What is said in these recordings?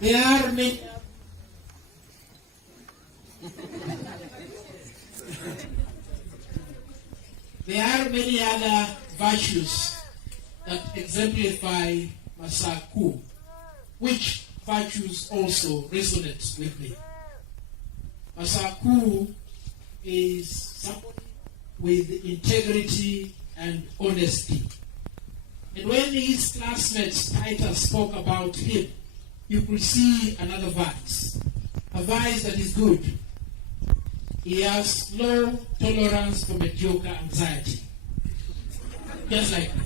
There are many other virtues that exemplify Masaku, which virtues also resonate with me. Masaku is somebody with integrity and honesty. And when his classmate Titus spoke about him, you could see another vice, a vice that is good. He has low tolerance for mediocre anxiety. Just like me.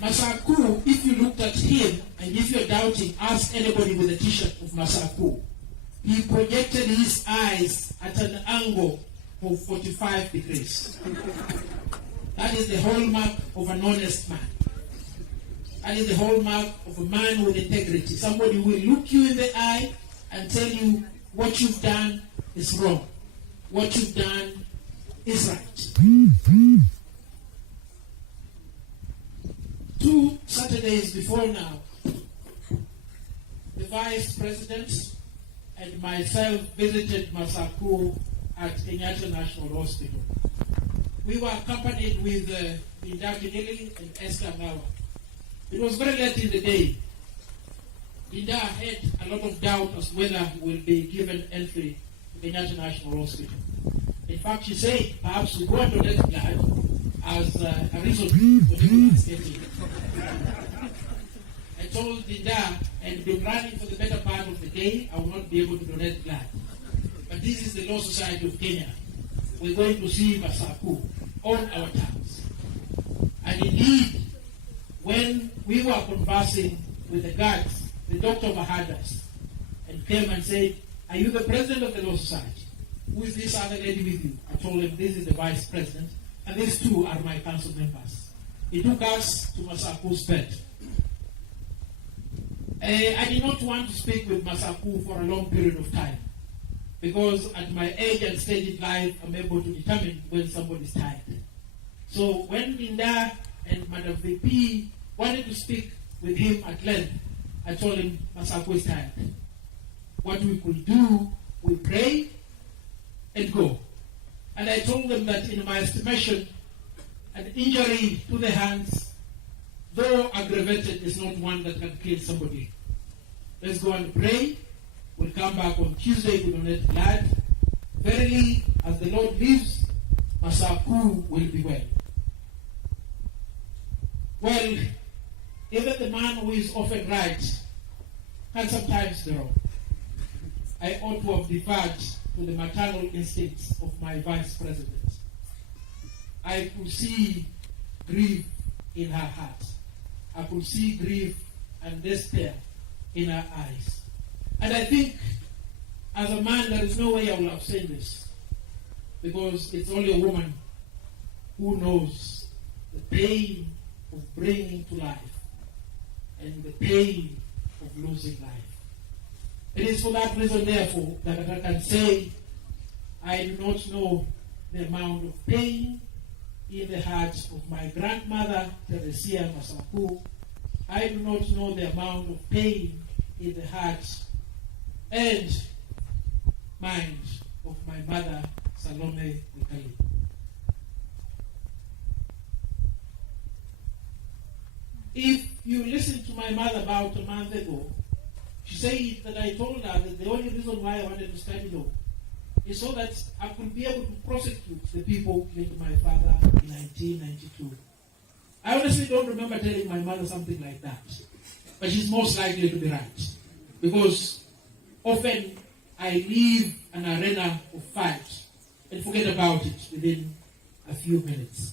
Masaku, if you looked at him, and if you're doubting, ask anybody with a t-shirt of Masaku. He projected his eyes at an angle of 45 degrees. That is the hallmark of an honest man. That is the hallmark of a man with integrity. Somebody who will look you in the eye and tell you what you've done is wrong. What you've done is right. 2 Saturdays before now, the Vice President and myself visited Masaku at Kenyatta National Hospital. We were accompanied with Linda Kinili and Esther Ngawa. It was very late in the day. Linda had a lot of doubt as to whether he will be given entry to Kenyatta National Hospital. In fact, she said, perhaps we go and donate blood as a reason for him getting. I told Linda, and been running for the better part of the day, I will not be able to donate blood. But this is the Law Society of Kenya. We're going to see Masaku on our terms. And indeed, when we were conversing with the guards, the doctor overheard us and came and said, "Are you the president of the Law Society? Who is this other lady with you?" I told him, "This is the vice president, and these 2 are my council members." He took us to Masaku's bed. I did not want to speak with Masaku for a long period of time, because at my age and stage in life, I'm able to determine when somebody is tired. So when Linda and Madam VP wanted to speak with him at length, I told him, Masaku is tired. What we could do, we pray and go. And I told them that in my estimation, an injury to the hands, though aggravated, is not one that can kill somebody. Let's go and pray. We'll come back on Tuesday to donate blood. Verily, as the Lord lives, Masaku will be well. Well, even the man who is often right can sometimes be wrong. I ought to have deferred to the maternal instincts of my vice president. I could see grief in her heart. I could see grief and despair in her eyes. And I think, as a man, there is no way I will have said this, because it's only a woman who knows the pain of bringing to life and the pain of losing life. It is for that reason, therefore, that I can say I do not know the amount of pain in the heart of my grandmother, Teresia Masaku. I do not know the amount of pain in the heart and mind of my mother, Salome Mikali. If you listen to my mother about a month ago, she said that I told her that the only reason why I wanted to study law is so that I could be able to prosecute the people who killed my father in 1992. I honestly don't remember telling my mother something like that. But she's most likely to be right. Because often I leave an arena of fight and forget about it within a few minutes.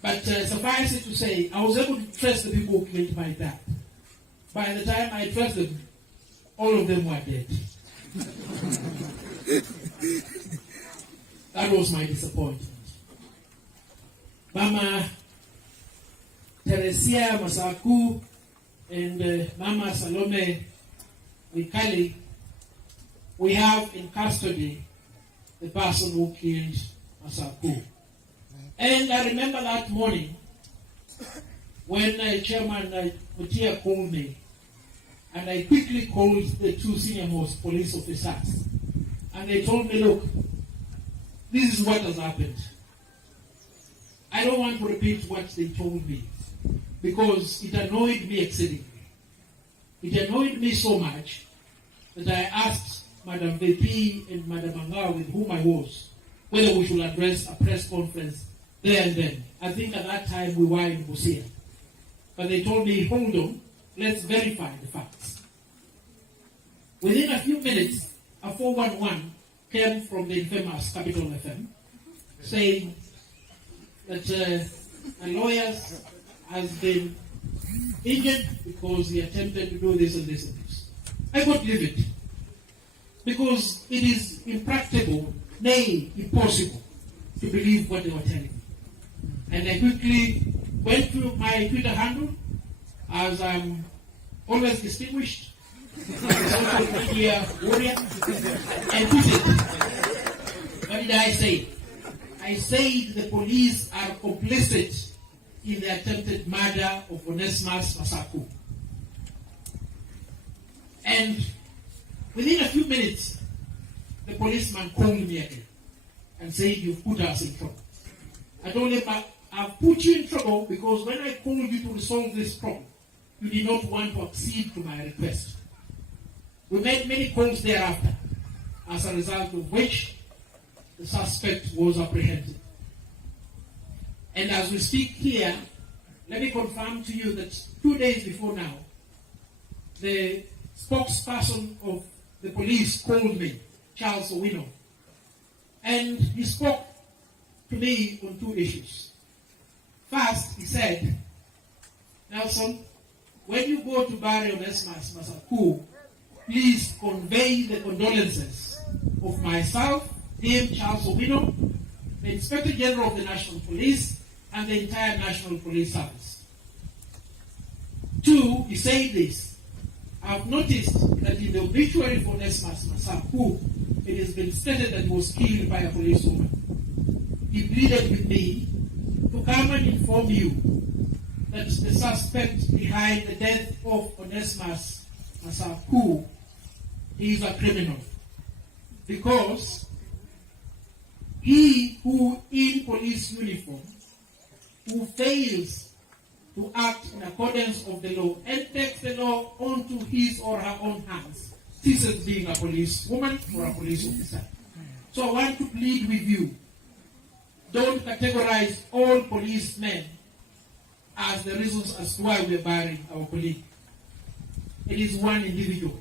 But suffice it to say, I was able to trace the people who killed my dad. By the time I traced them, all of them were dead. That was my disappointment. Mama Teresia Masaku and Mama Salome Mikali, we have in custody the person who killed Masaku. And I remember that morning, when Chairman Mutia called me, and I quickly called the two senior-most police officers, and they told me, look, this is what has happened. I don't want to repeat what they told me, because it annoyed me exceedingly. It annoyed me so much that I asked Madam VP and Madam Angao, with whom I was, whether we should address a press conference there and then. I think at that time we were in Busia. But they told me, hold on, let's verify the facts. Within a few minutes, a 411 came from the infamous Capital FM saying that a lawyer has been injured because he attempted to do this and this and this. I won't leave it, because it is impractical, nay, impossible, to believe what they were telling me. And I quickly went to my Twitter handle, as I'm always distinguished, as a social media warrior, and put it. What did I say? I said the police are complicit in the attempted murder of Onesimus Masaku. And within a few minutes, the policeman called me again and said, you've put us in trouble. I told him, I've put you in trouble because when I called you to resolve this problem, you did not want to accede to my request. We made many calls thereafter, as a result of which the suspect was apprehended. And as we speak here, let me confirm to you that 2 days before now, the spokesperson of the police called me, Charles Owino, and he spoke to me on two issues. First, he said, Nelson, when you go to bury Onesimus Masaku, please convey the condolences of myself, him, Charles Owino, the Inspector General of the National Police, and the entire National Police Service. Two, he said this, I've noticed that in the obituary for Onesimus Masaku, it has been stated that he was killed by a policewoman. He pleaded with me to come and inform you that the suspect behind the death of Onesimus Masaku is a criminal. Because he who in police uniform, who fails to act in accordance of the law and takes the law onto his or her own hands, ceases being a policewoman or a police officer. So I want to plead with you, don't categorize all policemen as the reasons as to why we are burying our colleague. It is one individual.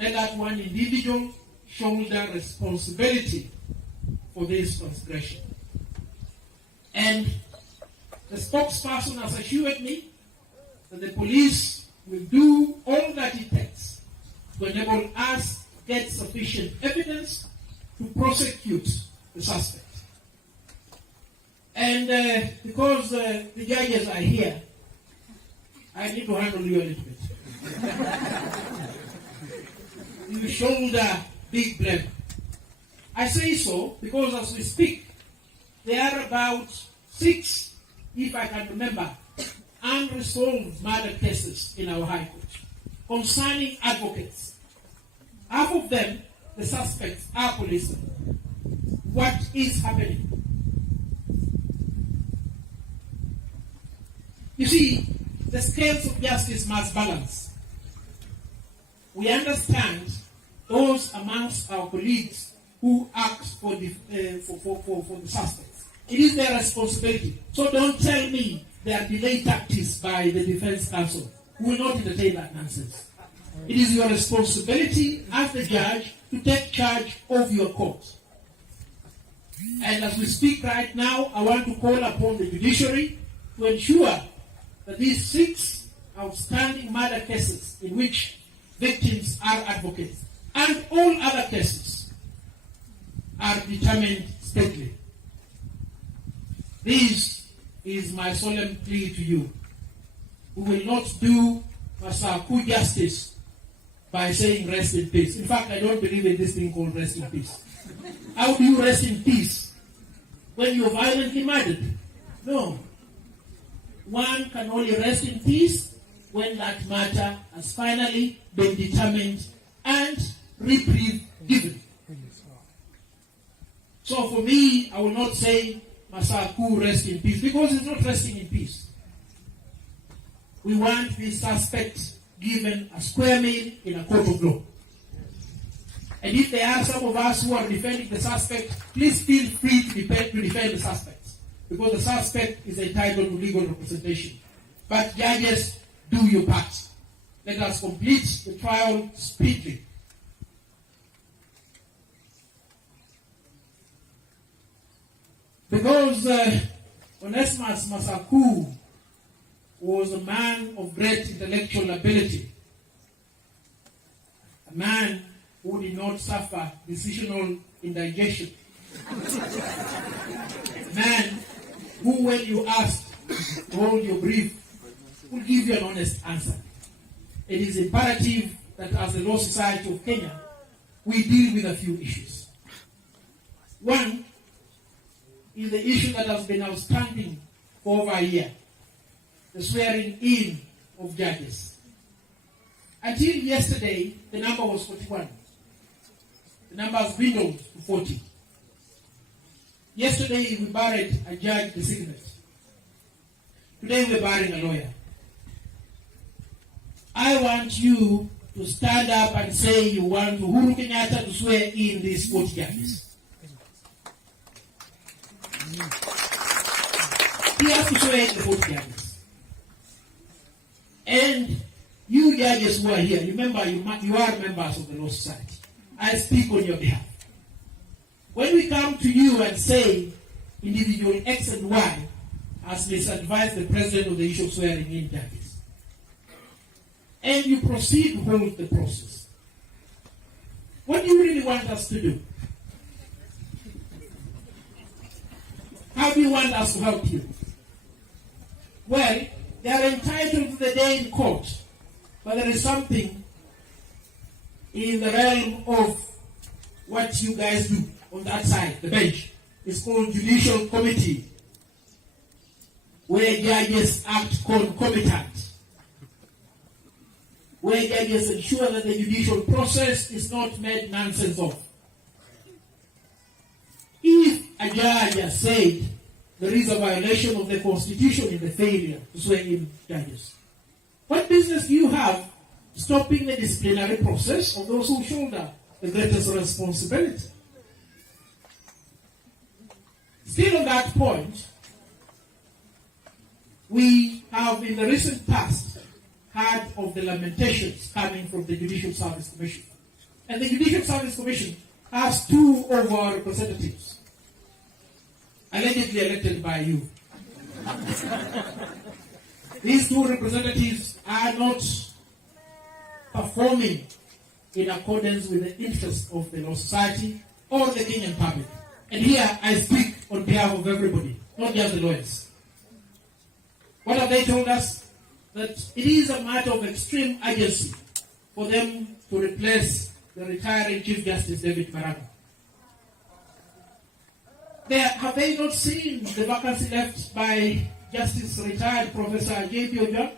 Let that one individual shoulder responsibility for this transgression. And the spokesperson has assured me that the police will do all that it takes to enable us to get sufficient evidence to prosecute the suspect. And because the judges are here, I need to handle you a little bit. You shoulder big blame. I say so because as we speak, there are about 6, if I can remember, unresolved murder cases in our High Court concerning advocates. Half of them, the suspects, are policemen. What is happening? You see, the scales of justice must balance. We understand those amongst our colleagues who act for the suspects. It is their responsibility. So don't tell me they are delay tactics by the defense counsel. We will not entertain that nonsense. It is your responsibility as the judge to take charge of your court. And as we speak right now, I want to call upon the judiciary to ensure that these 6 outstanding murder cases in which victims are advocates and all other cases are determined stately. This is my solemn plea to you. We will not do Masaku justice by saying rest in peace. In fact, I don't believe in this thing called rest in peace. How do you rest in peace when you are violently murdered? No. one can only rest in peace when that matter has finally been determined and reprieve given. So for me, I will not say Masaku rest in peace, because he's not resting in peace. We want this suspect given a square meal in a court of law. And if there are some of us who are defending the suspect, please feel free to defend the suspect, because the suspect is entitled to legal representation. But judges, do your part. Let us complete the trial speedily. Because Onesimus Masaku was a man of great intellectual ability, a man who did not suffer decisional indigestion, a man who, when you asked to hold your brief, will give you an honest answer. It is imperative that as the Law Society of Kenya, we deal with a few issues. One is the issue that has been outstanding for over a year, the swearing in of judges. Until yesterday, the number was 41. The number has dwindled to 40. Yesterday, we buried a judge designate. Today, we're burying a lawyer. I want you to stand up and say you want Uhuru Kenyatta to swear in these 40 judges. He has to swear in the 40 judges. And you judges who are here, remember you are members of the Law Society. I speak on your behalf. When we come to you and say individual X and Y has misadvised the president of the issue of swearing in judges, and you proceed to hold the process, what do you really want us to do? How do you want us to help you? Well, they are entitled to the day in court, but there is something in the realm of what you guys do on that side, the bench. It's called Judicial Committee, where judges act concomitant, where judges ensure that the judicial process is not made nonsense of. If a judge has said there is a violation of the Constitution in the failure to swear in judges, what business do you have stopping the disciplinary process of those who shoulder the greatest responsibility? Still on that point, we have in the recent past heard of the lamentations coming from the Judicial Service Commission. And the Judicial Service Commission has two of our representatives, allegedly elected by you. These two representatives are not performing in accordance with the interests of the Law Society or the Kenyan public. And here I speak on behalf of everybody, not just the lawyers. What have they told us? That it is a matter of extreme urgency for them to replace the retiring Chief Justice David Maraga. Have they not seen the vacancy left by Justice retired Professor J.P. Ojan?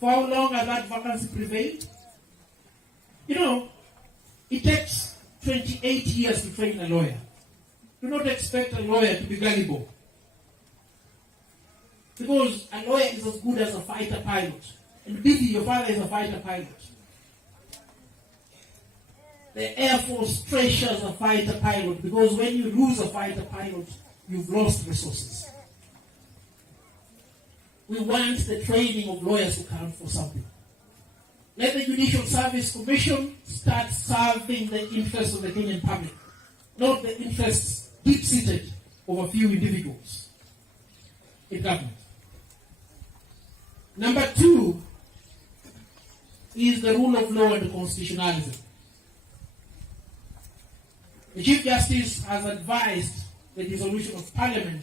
For how long has that vacancy prevailed? You know, it takes 28 years to train a lawyer. Do not expect a lawyer to be gullible. Because a lawyer is as good as a fighter pilot. And Bibi, your father is a fighter pilot. The Air Force treasures a fighter pilot, because when you lose a fighter pilot, you've lost resources. We want the training of lawyers to count for something. Let the Judicial Service Commission start serving the interests of the Kenyan public, not the interests deep-seated of a few individuals in government. Number two is the rule of law and constitutionalism. The Chief Justice has advised the dissolution of Parliament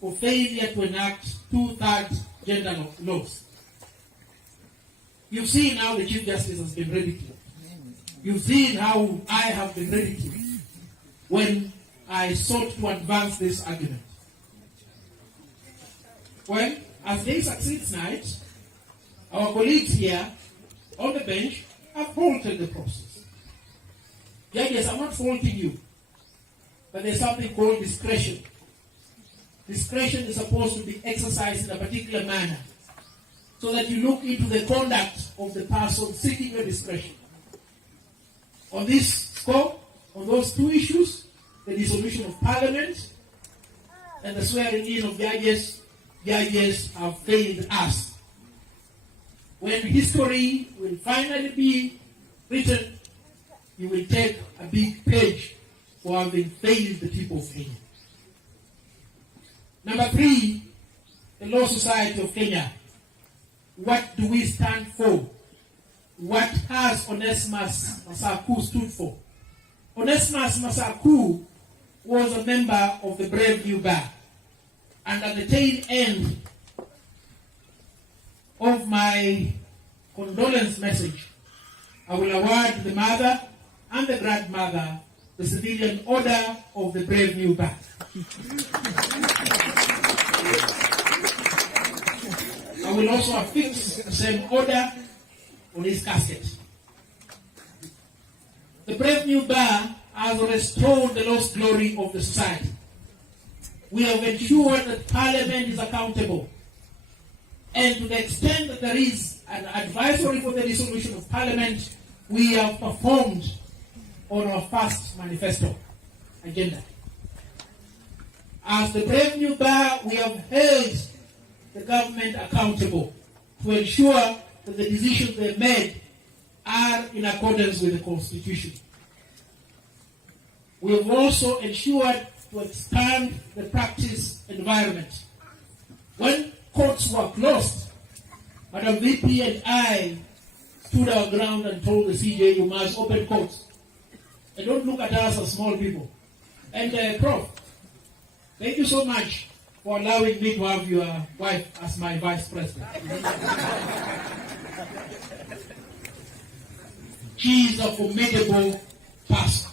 for failure to enact 2/3 gender laws. You've seen how the Chief Justice has been ridiculed. You've seen how I have been ridiculed when I sought to advance this argument. Well, as day succeeds night, our colleagues here on the bench have halted the process. Judges, I'm not faulting you, but there's something called discretion. Discretion is supposed to be exercised in a particular manner so that you look into the conduct of the person seeking your discretion. On this score, on those two issues, the dissolution of Parliament and the swearing in of judges have failed us. When history will finally be written, you will take a big page for having failed the people of Kenya. Number 3, the Law Society of Kenya. What do we stand for? What has Onesimus Masaku stood for? Onesimus Masaku was a member of the Brave New Bar. And at the tail end of my condolence message, I will award the mother and the grandmother the civilian order of the Brave New Bar. I will also affix the same order on his casket. The Brave New Bar has restored the lost glory of the society. We have ensured that Parliament is accountable. And to the extent that there is an advisory for the dissolution of Parliament, we have performed on our first manifesto agenda. As the Brave New Bar, we have held the government accountable to ensure that the decisions they made are in accordance with the Constitution. We have also ensured to expand the practice environment. When courts were closed, Madam VP and I stood our ground and told the CJ, you must open courts. And don't look at us as small people. And Prof, thank you so much for allowing me to have your wife as my vice president. She is a formidable person.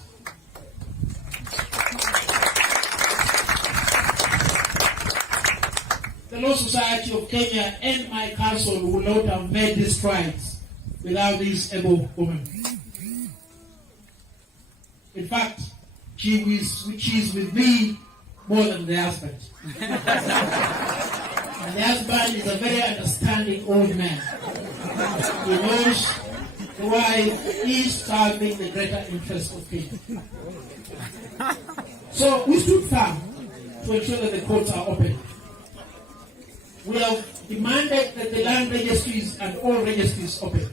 The Law Society of Kenya and my council would not have made these strides without this able woman. In fact, she is with me more than the husband. And the husband is a very understanding old man. He knows the wife is serving the greater interest of Kenya. So we stood firm to ensure that the courts are open. We have demanded that the land registries and all registries open.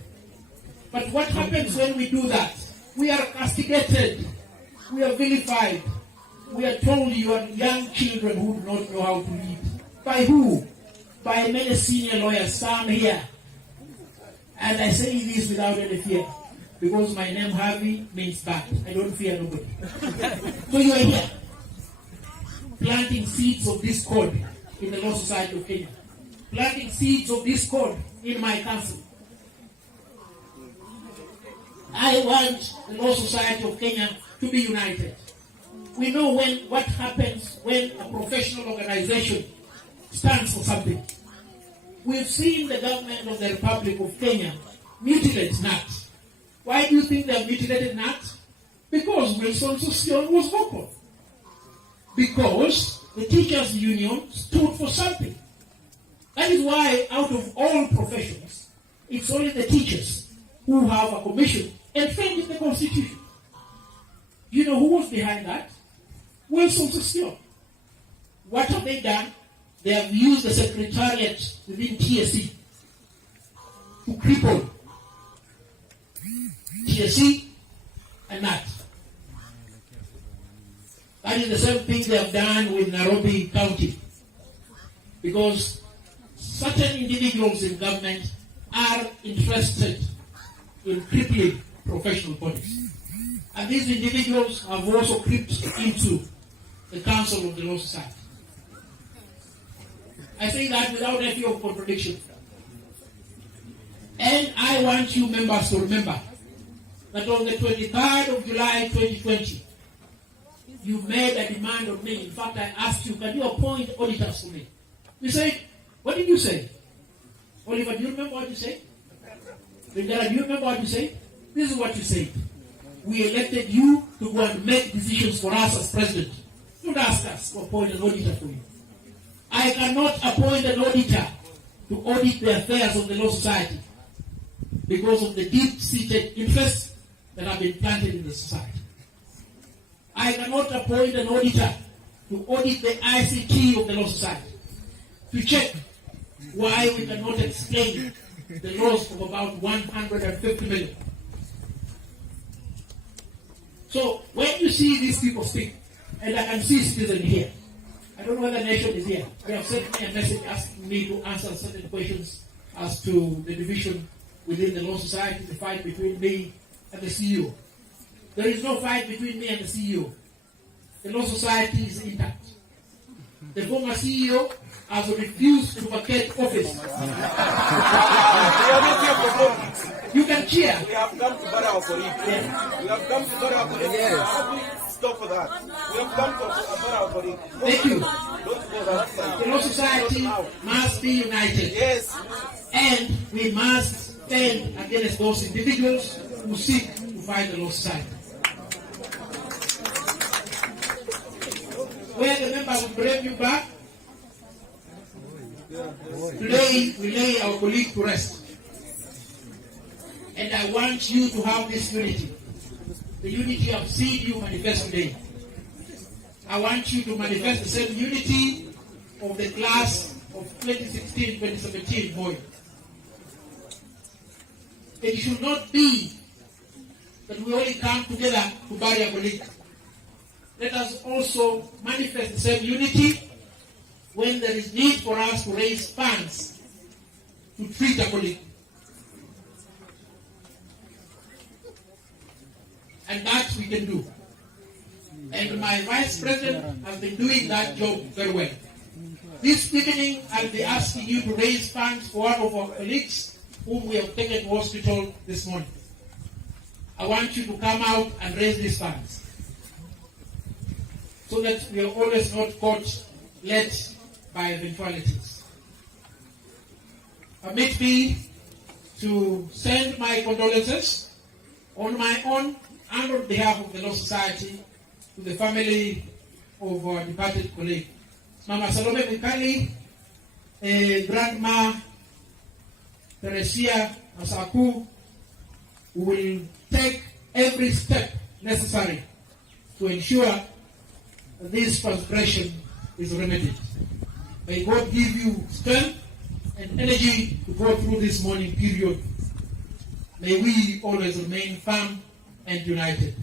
But what happens when we do that? We are castigated. We are vilified. We are told you are young children who do not know how to read. By who? By many senior lawyers, some here. And I say this without any fear. Because my name Havi means bad. I don't fear nobody. So you are here. Planting seeds of discord in the Law Society of Kenya. Planting seeds of discord in my council. I want the Law Society of Kenya to be united. We know what happens when a professional organization stands for something. We've seen the government of the Republic of Kenya mutilate NAT. Why do you think they have mutilated NAT? Because Wilson Sossion was vocal. Because the teachers' union stood for something. That is why, out of all professions, it's only the teachers who have a commission entrenched in the Constitution. You know who was behind that? Wilson Sossion. What have they done? They have used the secretariat within TSC to cripple TSC and NAT. That is the same thing they have done with Nairobi County. Because certain individuals in government are interested in crippling professional bodies. And these individuals have also crept into the Council of the Law Society. I say that without any fear of contradiction. And I want you members to remember that on the 23rd of July 2020, you made a demand of me. In fact, I asked you, can you appoint auditors for me? You said, What did you say? Oliver, do you remember what you said? Ringara, do you remember what you said? This is what you said. We elected you to go and make decisions for us as president. Don't ask us to appoint an auditor for you. I cannot appoint an auditor to audit the affairs of the Law Society because of the deep-seated interests that have been planted in the society. I cannot appoint an auditor to audit the ICT of the Law Society, to check why we cannot explain the loss of about 150 million. So when you see these people speak, and I can see citizens here, I don't know whether the nation is here. They have sent me a message asking me to answer certain questions as to the division within the Law Society, the fight between me and the CEO. There is no fight between me and the CEO. The Law Society is intact. The former CEO has refused to vacate office. You can cheer. We have come to battle for it. Yeah. We have come to battle for it. Yes. Stop for that. We have come to battle for it. Thank you. Don't go that side. The Law Society must be united. Yes. And we must stand against those individuals who seek to fight the Law Society. Where the member will bring you back, today we lay our colleague to rest. And I want you to have this unity. The unity I've seen you manifest today. I want you to manifest the same unity of the class of 2016-2017 boy. It should not be that we only come together to bury a colleague. Let us also manifest the same unity when there is need for us to raise funds to treat a colleague. And that we can do. And my vice president has been doing that job very well. This evening, I'll be asking you to raise funds for one of our colleagues whom we have taken to hospital this morning. I want you to come out and raise these funds so that we are always not caught late by eventualities. Permit me to send my condolences on my own and on behalf of the Law Society to the family of our departed colleague. Mama Salome Mikali, Grandma Teresia Masaku, who will take every step necessary to ensure that this transgression is remedied. May God give you strength and energy to go through this mourning period. May we always remain firm and united.